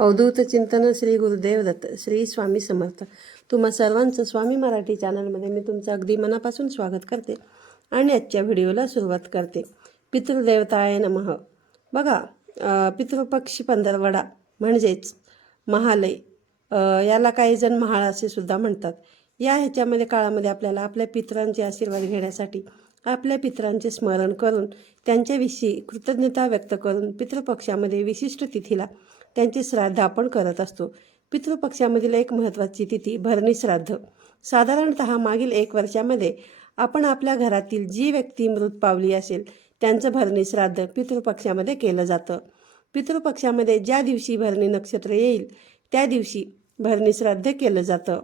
अवधूत चिंतन श्री गुरुदेव दत्त श्री स्वामी समर्थ. तुम्हा सर्वांचं स्वामी मराठी चॅनलमध्ये मी तुमचं अगदी मनापासून स्वागत करते आणि आजच्या व्हिडिओला सुरुवात करते. पितृदेवताय नमः. बघा पितृपक्षी पंधरवडा म्हणजेच महालय. याला काही जण महाळ असे सुद्धा म्हणतात. या ह्याच्यामध्ये काळामध्ये आपल्याला आपल्या पितरांचे आशीर्वाद घेण्यासाठी आपल्या पितरांचे स्मरण करून त्यांच्याविषयी कृतज्ञता व्यक्त करून पितृपक्षामध्ये विशिष्ट तिथीला त्यांची श्राद्ध आपण करत असतो. पितृपक्षामधील एक महत्त्वाची तिथी भरणी श्राद्ध. साधारणत मागील एक वर्षामध्ये आपण आपल्या घरातील जी व्यक्ती मृत पावली असेल त्यांचं भरणी श्राद्ध पितृपक्षामध्ये केलं जातं. पितृपक्षामध्ये ज्या दिवशी भरणी नक्षत्र येईल त्या दिवशी भरणी श्राद्ध केलं जातं.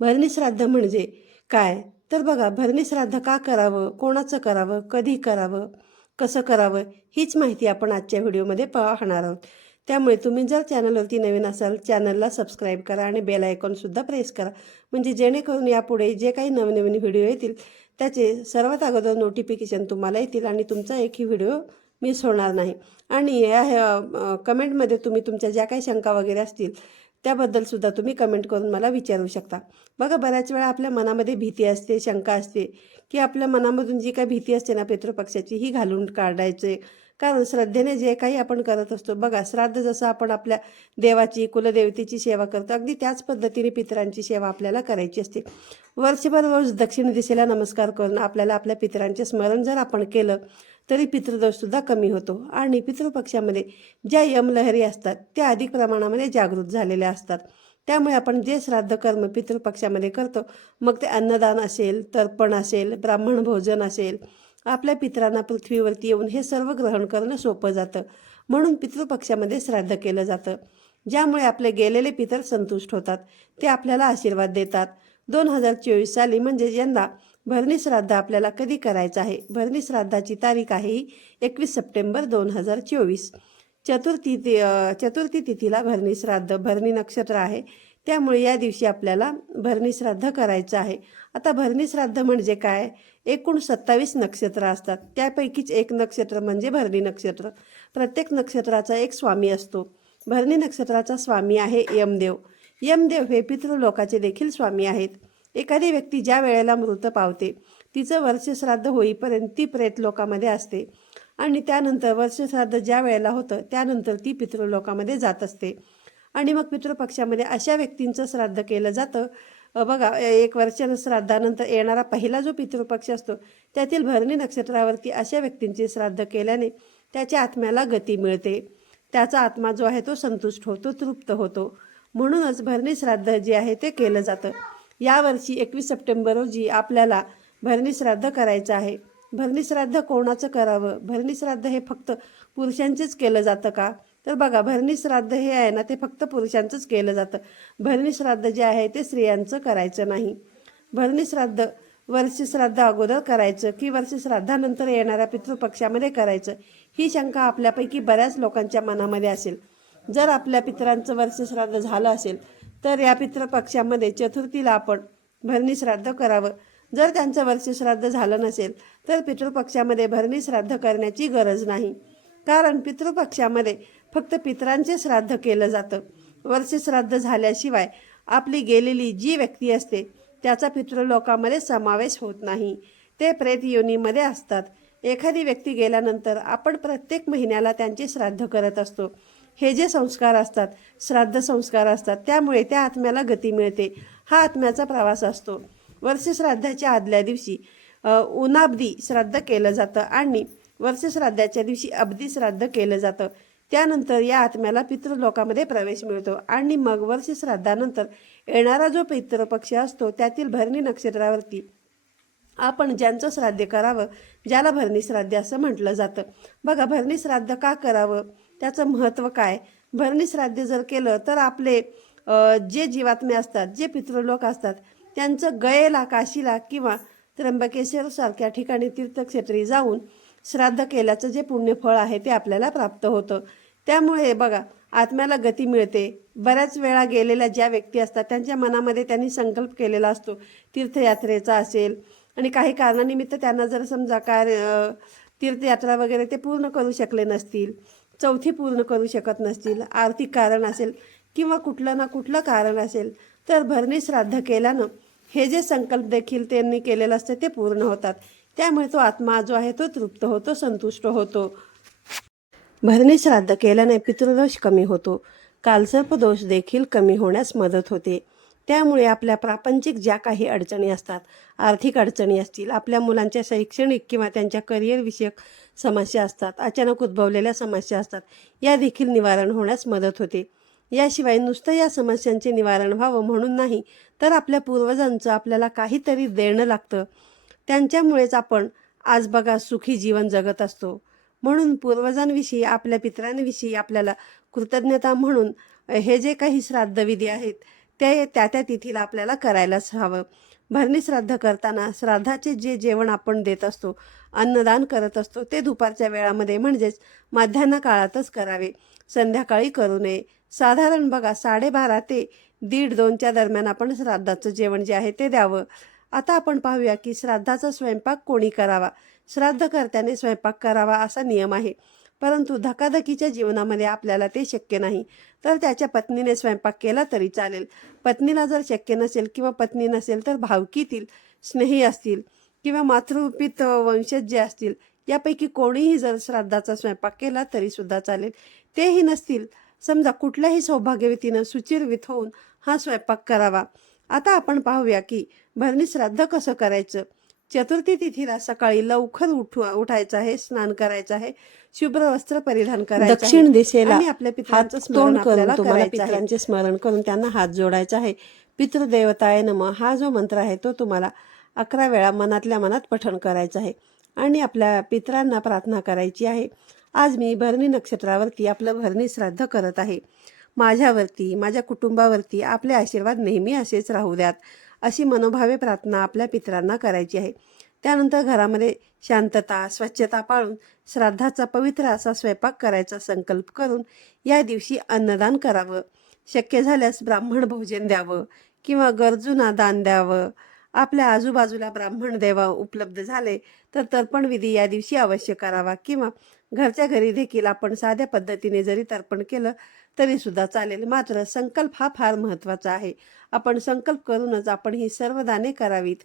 भरणी श्राद्ध म्हणजे काय? तर बघा भरणी श्राद्ध का करावं? कोणाचं करावं? कधी करावं? कसं करावं? हीच माहिती आपण आजच्या व्हिडिओमध्ये पाहणार आहोत. त्यामुळे तुम्ही जर चॅनलवरती नवीन असाल चॅनलला सबस्क्राईब करा आणि बेल आयकॉनसुद्धा प्रेस करा. म्हणजे जेणेकरून यापुढे जे काही नवनवीन व्हिडिओ येतील त्याचे सर्वात अगोदर नोटिफिकेशन तुम्हाला येतील आणि तुमचा एकही व्हिडिओ मिस होणार नाही. आणि या ह्या कमेंटमध्ये तुम्ही तुमच्या ज्या काही शंका वगैरे असतील त्याबद्दलसुद्धा तुम्ही कमेंट करून मला विचारू शकता. बघा बऱ्याच वेळा आपल्या मनामध्ये भीती असते शंका असते की आपल्या मनामधून जी काही भीती असते ना पितृपक्षाची ही घालून काढायचे कारण श्रद्धेने जे काही आपण करत असतो बघा श्राद्ध जसं आपण आपल्या देवाची कुलदेवतेची सेवा करतो अगदी त्याच पद्धतीने पितरांची सेवा आपल्याला करायची असते. वर्षभर रोज दक्षिण दिशेला नमस्कार करून आपल्याला आपल्या पितरांचे स्मरण जर आपण केलं तरी पितृदोषसुद्धा कमी होतो. आणि पितृपक्षामध्ये ज्या यमलहरी असतात त्या अधिक प्रमाणामध्ये जागृत झालेल्या असतात. त्यामुळे आपण जे श्राद्ध कर्म पितृपक्षामध्ये करतो मग ते अन्नदान असेल तर्पण असेल ब्राह्मण भोजन असेल आपल्या पितरांना पृथ्वीवरती येऊन हे सर्व ग्रहण करणं सोपं जातं. म्हणून पितृपक्षामध्ये श्राद्ध केलं जातं. ज्यामुळे आपले गेलेले पितर संतुष्ट होतात. ते आपल्याला आशीर्वाद देतात. दोन हजार चोवीस साली म्हणजे यंदा भरणी श्राद्ध आपल्याला कधी करायचं आहे? भरणी श्राद्धाची तारीख आहे ही एकवीस सप्टेंबर दोन हजार चोवीस. चतुर्थी ति चतुर्थी तिथीला भरणी श्राद्ध भरणी नक्षत्र आहे. त्यामुळे या दिवशी आपल्याला भरणी श्राद्ध करायचं आहे. आता भरणी श्राद्ध म्हणजे काय? एकूण सत्तावीस नक्षत्र असतात. त्यापैकीच एक नक्षत्र म्हणजे भरणी नक्षत्र. प्रत्येक नक्षत्राचा एक स्वामी असतो. भरणी नक्षत्राचा स्वामी आहे यमदेव. यमदेव हे पितृलोकाचे देखील स्वामी आहेत. एखादी व्यक्ती ज्या वेळेला मृत पावते तिचं वर्षश्राद्ध होईपर्यंत ती प्रेत लोकामध्ये असते. आणि त्यानंतर वर्षश्राद्ध ज्या वेळेला होतं त्यानंतर ती पितृलोकामध्ये जात असते. आणि मग पितृपक्षामध्ये अशा व्यक्तींचं श्राद्ध केलं जातं बघा एक वर्षानं श्राद्धानंतर येणारा पहिला जो पितृपक्ष असतो त्यातील भरणी नक्षत्रावरती अशा व्यक्तींचे श्राद्ध केल्याने त्याच्या आत्म्याला गती मिळते. त्याचा आत्मा जो आहे तो संतुष्ट होतो तृप्त होतो. म्हणूनच भरणी श्राद्ध जे आहे ते केलं जातं. यावर्षी एकवीस सप्टेंबर रोजी आपल्याला भरणी श्राद्ध करायचं आहे. भरणी श्राद्ध कोणाचं करावं? भरणी श्राद्ध हे फक्त पुरुषांचेच केलं जातं का? तर बघा भरणी श्राद्ध हे आहे ना ते फक्त पुरुषांचंच केलं जातं. भरणी श्राद्ध जे आहे ते स्त्रियांचं करायचं नाही. भरणी श्राद्ध वर्षी श्राद्ध अगोदर करायचं की वर्षी श्राद्धानंतर येणाऱ्या पितृपक्षामध्ये करायचं. ही शंका आपल्यापैकी बऱ्याच लोकांच्या मनामध्ये असेल. जर आपल्या पितरांचं वर्षश्राद्ध झालं असेल तर या पितृपक्षामध्ये चतुर्थीला आपण भरणी श्राद्ध करावं. जर त्यांचं वर्षश्राद्ध झालं नसेल तर पितृपक्षामध्ये भरणी श्राद्ध करण्याची गरज नाही. कारण पितृपक्षामध्ये फक्त पितरांचे श्राद्ध केलं जातं. वर्षश्राद्ध झाल्याशिवाय आपली गेलेली जी व्यक्ती असते त्याचा पितृलोकामध्ये समावेश होत नाही. ते प्रेत योनीमध्ये असतात. एखादी व्यक्ती गेल्यानंतर आपण प्रत्येक महिन्याला त्यांचे श्राद्ध करत असतो. हे जे संस्कार असतात श्राद्ध संस्कार असतात त्यामुळे त्या आत्म्याला गती मिळते. हा आत्म्याचा प्रवास असतो. वर्षश्राद्धाच्या आदल्या दिवशी उनाब्दी श्राद्ध केलं जातं आणि वर्षश्राद्धाच्या दिवशी अब्दी श्राद्ध केलं जातं. त्यानंतर या आत्म्याला पितृलोकामध्ये प्रवेश मिळतो. आणि मग वर्षश्राद्धानंतर येणारा जो पितृपक्ष असतो त्यातील भरणी नक्षत्रावरती आपण ज्यांचं श्राद्ध करावं ज्याला भरणी श्राद्ध असं म्हटलं जातं. बघा भरणी श्राद्ध का करावं? त्याचं महत्त्व काय? भरणी श्राद्ध जर केलं तर आपले जे जीवात्मे असतात जे पितृलोक असतात त्यांचं गयेला काशीला किंवा त्र्यंबकेश्वर सारख्या ठिकाणी तीर्थक्षेत्री जाऊन श्राद्ध केल्याचं जे पुण्यफळ आहे ते आपल्याला प्राप्त होतं. त्यामुळे बघा आत्म्याला गती मिळते. बऱ्याच वेळा गेलेल्या ज्या व्यक्ती असतात त्यांच्या मनामध्ये त्यांनी संकल्प केलेला असतो. तीर्थयात्रेचा असेल आणि काही कारणानिमित्त त्यांना जर समजा काय तीर्थयात्रा वगैरे ते पूर्ण करू शकले नसतील चौथी पूर्ण करू शकत नसतील आर्थिक कारण असेल किंवा कुठलं ना कुठलं कारण असेल तर भरणी श्राद्ध केल्यानं हे जे संकल्प देखील त्यांनी केलेलं असतं ते पूर्ण होतात. त्यामुळे तो आत्मा जो आहे तो तृप्त होतो संतुष्ट होतो. भरणे श्राद्ध केल्याने पितृदोष कमी होतो. कालसर्प दोष देखील कमी होण्यास मदत होते. त्यामुळे आपल्या प्रापंचिक ज्या काही अडचणी असतात आर्थिक अडचणी असतील आपल्या मुलांच्या शैक्षणिक किंवा त्यांच्या करिअरविषयक समस्या असतात अचानक उद्भवलेल्या समस्या असतात या देखील निवारण होण्यास मदत होते. याशिवाय नुसतं या समस्यांचे निवारण व्हावं म्हणून नाही तर आपल्या पूर्वजांचं आपल्याला काहीतरी देणं लागतं. त्यांच्यामुळेच आपण आज बघा सुखी जीवन जगत असतो. म्हणून पूर्वजांविषयी आपल्या पितरांविषयी आपल्याला कृतज्ञता म्हणून हे जे काही श्राद्धविधी आहेत ते त्या त्या तिथीला आपल्याला करायलाच हवं. भरणी श्राद्ध करताना श्राद्धाचे जे जेवण आपण देत असतो अन्नदान करत असतो ते दुपारच्या वेळामध्ये म्हणजेच माध्यान्ह काळातच करावे. संध्याकाळी करू नये. साधारण बघा साडेबारा ते दीड दोनच्या दरम्यान आपण श्राद्धाचं जेवण जे आहे ते द्यावं. आता आपण पाहूया की श्राद्धाचा स्वयंपाक कोणी करावा? श्राद्धकर्त्याने स्वयंपाक करावा असा नियम आहे. परंतु धकाधकीच्या जीवनामध्ये आपल्याला ते शक्य नाही. तर त्याच्या पत्नीने स्वयंपाक केला तरी चालेल. पत्नीला जर शक्य नसेल किंवा पत्नी नसेल तर भावकीतील स्नेही असतील किंवा मातृरूपित वंशज जे असतील यापैकी कोणीही जर श्राद्धाचा स्वयंपाक केला तरी सुद्धा चालेल. तेही नसतील. समजा कुठल्याही सौभाग्यवतीनं सुचिरवित होऊन हा स्वयंपाक करावा. आता आपण पाहूया की भरणी श्राद्ध कसं करायचं चतुर्थी तिथीला सकाळी लवकर उठू उठायचं आहे स्नान करायचं आहे शुभ्र वस्त्र परिधान करायचं दक्षिण. दिशेला आपल्या पितरांचं स्मरण आपल्याला करून तुम्हाला करायचं आहे. पितरांचे स्मरण करून त्यांना हात जोडायचा आहे पितृदेवताय नम हा जो मंत्र आहे तो तुम्हाला अकरा वेळा मनातल्या मनात पठण करायचं आहे आणि आपल्या पितरांना प्रार्थना करायची आहे आज मी भरणी नक्षत्रावरती आपलं भरणी श्राद्ध करत आहे माझ्यावरती माझ्या कुटुंबावरती आपले आशीर्वाद नेहमी असेच राहू द्यात अशी मनोभावे प्रार्थना आपल्या पितरांना करायची आहे. त्यानंतर घरामध्ये शांतता स्वच्छता पाळून श्राद्धाचा पवित्र असा स्वयंपाक करायचा संकल्प करून या दिवशी अन्नदान करावं. शक्य झाल्यास ब्राह्मण भोजन द्यावं किंवा गरजूंना दान द्यावं. आपल्या आजूबाजूला ब्राह्मण देवा उपलब्ध झाले तर तर्पण विधी या दिवशी अवश्य करावा. किंवा घरच्या घरी देखील आपण साध्या पद्धतीने जरी तर्पण केलं तरी सुद्धा चालेल. मात्र संकल्प हा फार महत्त्वाचा आहे. आपण संकल्प करूनच आपण ही सर्व दाने करावीत.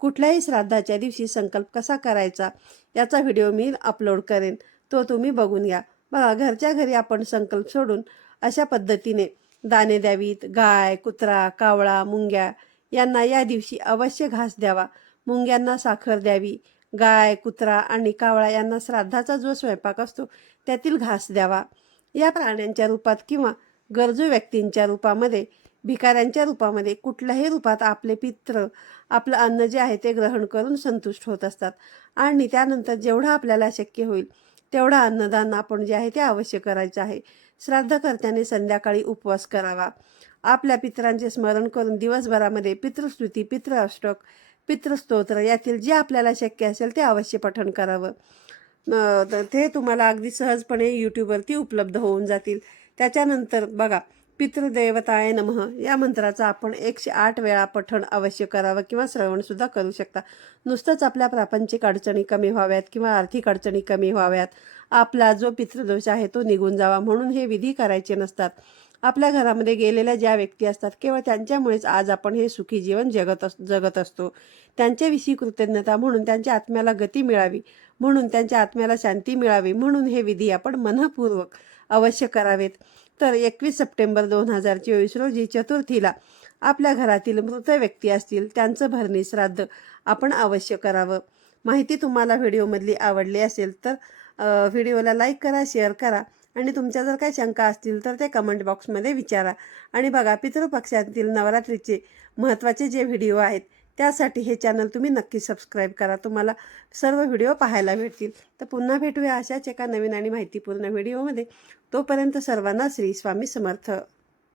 कुठल्याही श्राद्धाच्या दिवशी संकल्प कसा करायचा याचा व्हिडिओ मी अपलोड करेन. तो तुम्ही बघून घ्या. बघा घरच्या घरी आपण संकल्प सोडून अशा पद्धतीने दाणे द्यावीत. गाय कुत्रा कावळा मुंग्या यांना या दिवशी अवश्य घास द्यावा. मुंग्यांना साखर द्यावी. गाय कुत्रा आणि कावळा यांना श्राद्धाचा जो स्वयंपाक असतो त्यातील घास द्यावा. या प्राण्यांच्या रूपात किंवा गरजू व्यक्तींच्या रूपामध्ये भिकाऱ्यांच्या रूपामध्ये कुठल्याही रूपात आपले पित्र आपलं अन्न जे आहे ते ग्रहण करून संतुष्ट होत असतात. आणि त्यानंतर जेवढं आपल्याला शक्य होईल तेवढं अन्नदान आपण जे आहे ते अवश्य करायचं आहे. श्राद्धकर्त्याने संध्याकाळी उपवास करावा. आपल्या पितरांचे स्मरण करून दिवसभरामध्ये पितृस्तुती पितृ अष्टक पितृस्तोत्र यातील जे आपल्याला शक्य असेल ते अवश्य पठण करावं. ते तुम्हाला अगदी सहजपणे यूट्यूबवरती उपलब्ध होऊन जातील. त्याच्यानंतर बघा पितृदेवताय नमः. या मंत्राचा आपण एकशे आठ वेळा पठण अवश्य करावं किंवा श्रवणसुद्धा करू शकता. नुसतंच आपल्या प्रापंचिक अडचणी कमी व्हाव्यात किंवा आर्थिक अडचणी कमी व्हाव्यात. आपला जो पितृदोष आहे तो निघून जावा म्हणून हे विधी करायचे नसतात. आपल्या घरामध्ये गेलेल्या ज्या व्यक्ती असतात केवळ त्यांच्यामुळेच आज आपण हे सुखी जीवन जगत अस जगत असतो. त्यांच्याविषयी कृतज्ञता म्हणून त्यांच्या आत्म्याला गती मिळावी म्हणून त्यांच्या आत्म्याला शांती मिळावी म्हणून हे विधी आपण मनपूर्वक अवश्य करावेत. तर एकवीस सप्टेंबर दोन हजार चोवीस रोजी चतुर्थीला आपल्या घरातील मृत व्यक्ती असतील त्यांचं भरणी श्राद्ध आपण अवश्य करावं. माहिती तुम्हाला व्हिडिओमधली आवडली असेल तर व्हिडिओला लाईक करा शेअर करा. आणि तुमच्या जर काही शंका असतील तर ते कमेंट बॉक्समध्ये विचारा. आणि बघा पितृपक्षातील नवरात्रीचे महत्त्वाचे जे व्हिडिओ आहेत त्यासाठी हे चॅनल तुम्ही नक्की सबस्क्राईब करा. तुम्हाला सर्व व्हिडिओ पाहायला भेटतील. तर पुन्हा भेटूया अशाच एका नवीन आणि माहितीपूर्ण व्हिडिओमध्ये तोपर्यंत सर्वांना श्री स्वामी समर्थ.